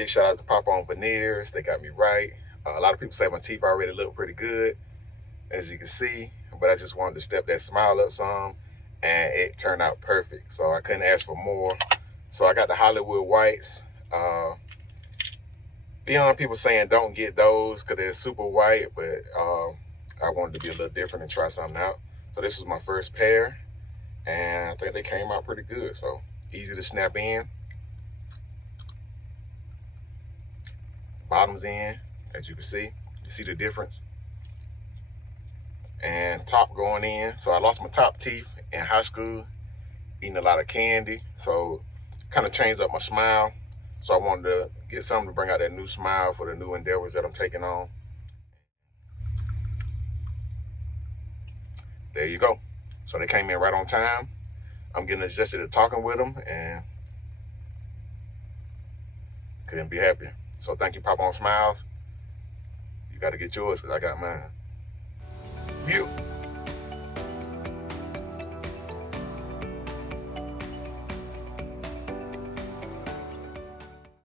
big shout out to On Veneers. They got me right. A lot of people say my teeth already look pretty good, as you can see, but I just wanted to step that smile up some, and it turned out perfect. So I couldn't ask for more. So I got the Hollywood whites. Beyond people saying don't get those because they're super white, but I wanted to be a little different and try something out. So this was my first pair, and I think they came out pretty good. So easy to snap in. Bottoms in, as you can see. You see the difference? And top going in. So I lost my top teeth in high school, eating a lot of candy. So kind of changed up my smile. So I wanted to get something to bring out that new smile for the new endeavors that I'm taking on. There you go. So they came in right on time. I'm getting adjusted to talking with them and couldn't be happier. So thank you, Pop On Smiles. You got to get yours because I got mine. You.